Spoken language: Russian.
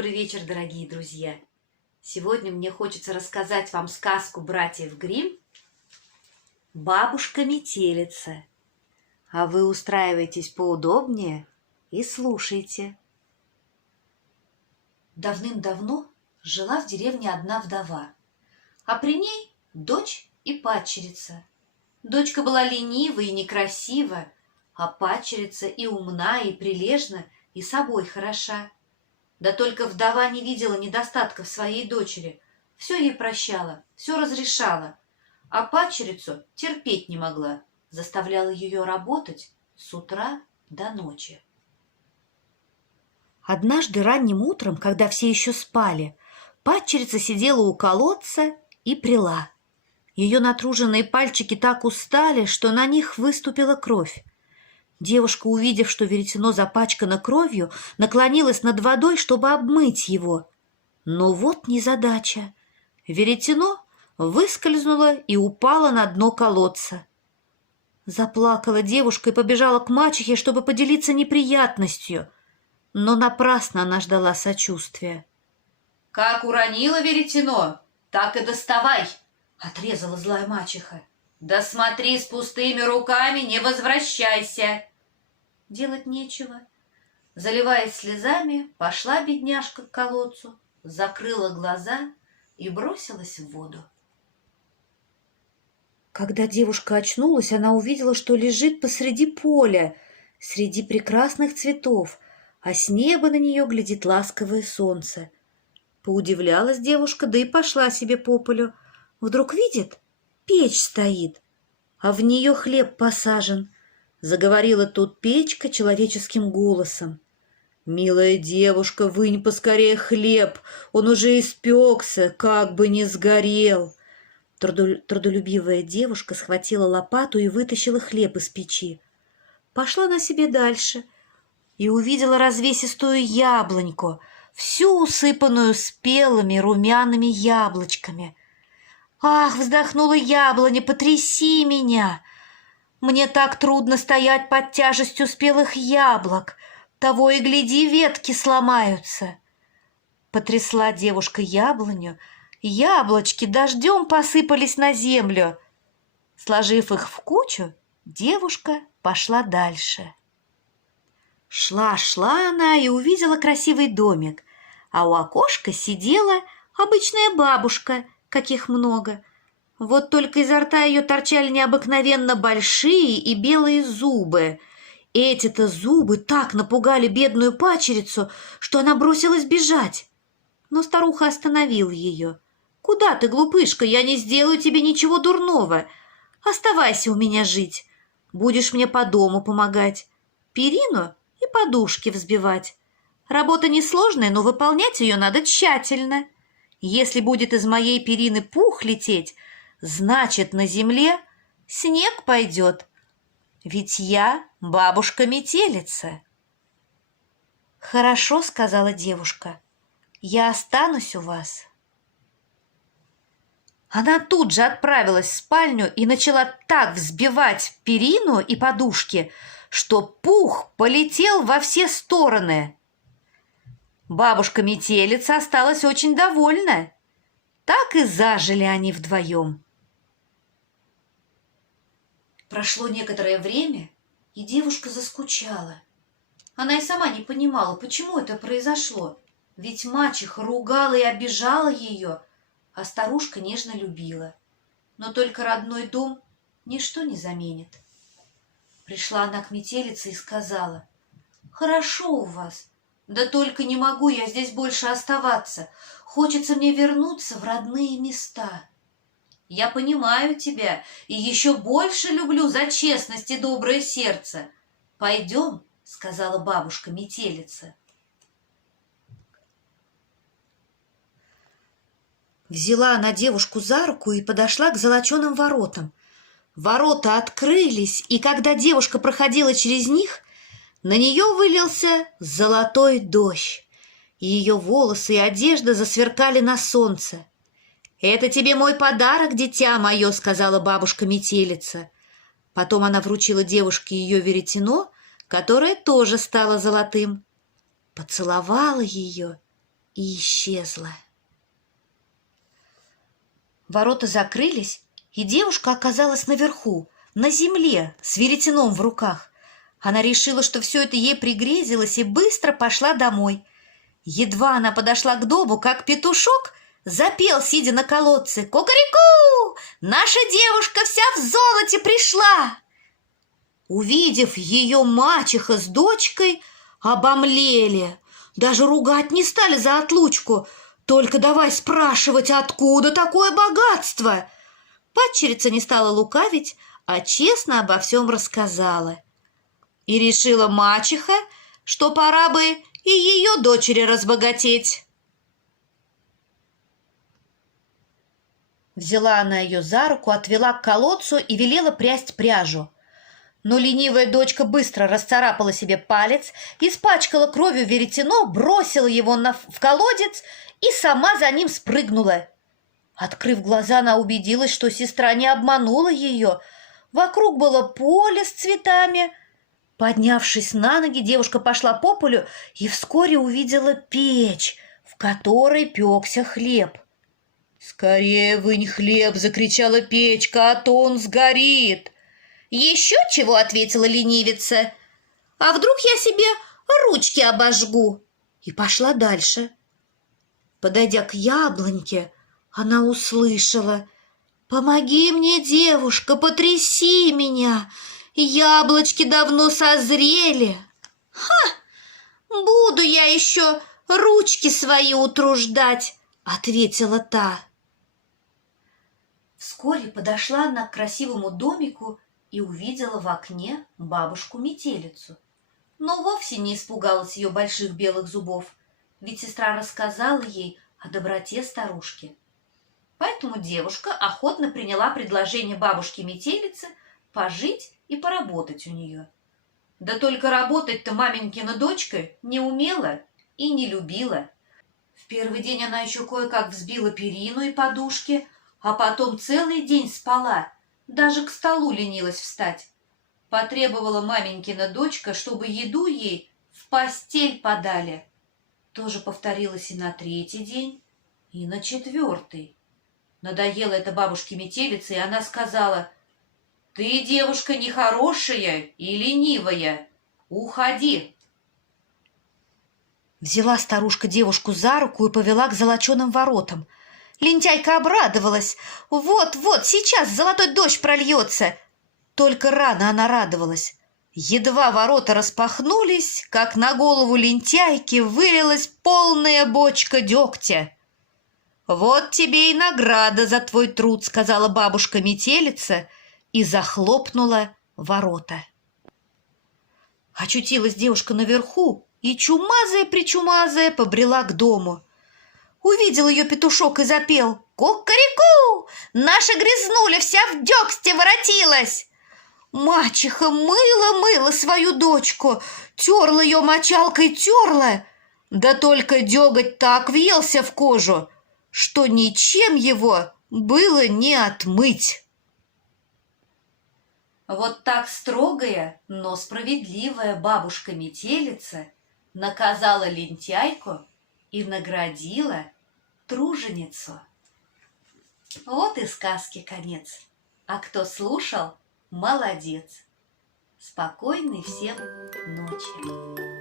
Добрый вечер, дорогие друзья! Сегодня мне хочется рассказать вам сказку братьев Гримм «Бабушка-метелица». А вы устраивайтесь поудобнее и слушайте. Давным-давно жила в деревне одна вдова, а при ней дочь и падчерица. Дочка была ленива и некрасива, а падчерица и умна, и прилежна, и собой хороша. Да только вдова не видела недостатков своей дочери, все ей прощала, все разрешала, а падчерицу терпеть не могла, заставляла ее работать с утра до ночи. Однажды ранним утром, когда все еще спали, падчерица сидела у колодца и пряла. Ее натруженные пальчики так устали, что на них выступила кровь. Девушка, увидев, что веретено запачкано кровью, наклонилась над водой, чтобы обмыть его. Но вот незадача. Веретено выскользнуло и упало на дно колодца. Заплакала девушка и побежала к мачехе, чтобы поделиться неприятностью. Но напрасно она ждала сочувствия. «Как уронила веретено, так и доставай!» — отрезала злая мачеха. «Да смотри, с пустыми руками не возвращайся!» Делать нечего. Заливаясь слезами, пошла бедняжка к колодцу, закрыла глаза и бросилась в воду. Когда девушка очнулась, она увидела, что лежит посреди поля, среди прекрасных цветов, а с неба на нее глядит ласковое солнце. Поудивлялась девушка, да и пошла себе по полю. Вдруг видит, печь стоит, а в нее хлеб посажен. Заговорила тут печка человеческим голосом. «Милая девушка, вынь поскорее хлеб, он уже испекся, как бы не сгорел». Трудолюбивая девушка схватила лопату и вытащила хлеб из печи. Пошла на себе дальше и увидела развесистую яблоньку, всю усыпанную спелыми румяными яблочками. «Ах!» — вздохнула яблоня, «потряси меня! Мне так трудно стоять под тяжестью спелых яблок, того и гляди, ветки сломаются». Потрясла девушка яблоню, яблочки дождем посыпались на землю. Сложив их в кучу, девушка пошла дальше. Шла она и увидела красивый домик, а у окошка сидела обычная бабушка, каких много. Вот только изо рта ее торчали необыкновенно большие и белые зубы. Эти-то зубы так напугали бедную падчерицу, что она бросилась бежать. Но старуха остановила ее. «Куда ты, глупышка? Я не сделаю тебе ничего дурного. Оставайся у меня жить. Будешь мне по дому помогать, перину и подушки взбивать. Работа несложная, но выполнять ее надо тщательно. Если будет из моей перины пух лететь, значит, на земле снег пойдет. Ведь я бабушка-метелица». «Хорошо», — сказала девушка, — «я останусь у вас». Она тут же отправилась в спальню и начала так взбивать перину и подушки, что пух полетел во все стороны. Бабушка-метелица осталась очень довольна. Так и зажили они вдвоем. Прошло некоторое время, и девушка заскучала. Она и сама не понимала, почему это произошло. Ведь мачеха ругала и обижала ее, а старушка нежно любила. Но только родной дом ничто не заменит. Пришла она к метелице и сказала: «Хорошо у вас, да только не могу я здесь больше оставаться. Хочется мне вернуться в родные места. Я понимаю тебя и еще больше люблю за честность и доброе сердце. Пойдем», — сказала бабушка-метелица. Взяла она девушку за руку и подошла к золоченым воротам. Ворота открылись, и когда девушка проходила через них, на нее вылился золотой дождь. Ее волосы и одежда засверкали на солнце. «Это тебе мой подарок, дитя мое», — сказала бабушка-метелица. Потом она вручила девушке ее веретено, которое тоже стало золотым. Поцеловала ее и исчезла. Ворота закрылись, и девушка оказалась наверху, на земле, с веретеном в руках. Она решила, что все это ей пригрезилось, и быстро пошла домой. Едва она подошла к дому, как петушок запел, сидя на колодце: «Кукареку! Наша девушка вся в золоте пришла!» Увидев ее, мачеха с дочкой обомлели. Даже ругать не стали за отлучку, только давай спрашивать, откуда такое богатство. Падчерица не стала лукавить, а честно обо всем рассказала. И решила мачеха, что пора бы и ее дочери разбогатеть. Взяла она ее за руку, отвела к колодцу и велела прясть пряжу. Но ленивая дочка быстро расцарапала себе палец, испачкала кровью веретено, бросила его в колодец и сама за ним спрыгнула. Открыв глаза, она убедилась, что сестра не обманула ее. Вокруг было поле с цветами. Поднявшись на ноги, девушка пошла по полю и вскоре увидела печь, в которой пекся хлеб. «Скорее вынь хлеб!» — закричала печка, «а то он сгорит!» «Еще чего?» — ответила ленивица. «А вдруг я себе ручки обожгу?» И пошла дальше. Подойдя к яблоньке, она услышала: «Помоги мне, девушка, потряси меня! Яблочки давно созрели!» «Ха! Буду я еще ручки свои утруждать!» — ответила та. Вскоре подошла она к красивому домику и увидела в окне бабушку-метелицу. Но вовсе не испугалась ее больших белых зубов, ведь сестра рассказала ей о доброте старушки. Поэтому девушка охотно приняла предложение бабушки-метелицы пожить и поработать у нее. Да только работать-то маменькина дочка не умела и не любила. В первый день она еще кое-как взбила перину и подушки, а потом целый день спала, даже к столу ленилась встать. Потребовала маменькина дочка, чтобы еду ей в постель подали. Тоже повторилось и на третий день, и на четвертый. Надоело это бабушке-метелице, и она сказала: «Ты, девушка, нехорошая и ленивая, уходи!» Взяла старушка девушку за руку и повела к золоченым воротам. Лентяйка обрадовалась. Вот-вот, сейчас золотой дождь прольется. Только рано она радовалась. Едва ворота распахнулись, как на голову лентяйки вылилась полная бочка дегтя. «Вот тебе и награда за твой труд», — сказала бабушка-метелица и захлопнула ворота. Очутилась девушка наверху и, чумазая-причумазая, побрела к дому. Увидел ее петушок и запел: «Кукареку! Наша грязнуля вся в дегсте воротилась!» Мачеха мыла свою дочку, терла ее мочалкой, терла, да только деготь так въелся в кожу, что ничем его было не отмыть. Вот так строгая, но справедливая бабушка-метелица наказала лентяйку и наградила труженицу. Вот и сказки конец. А кто слушал, молодец. Спокойной всем ночи.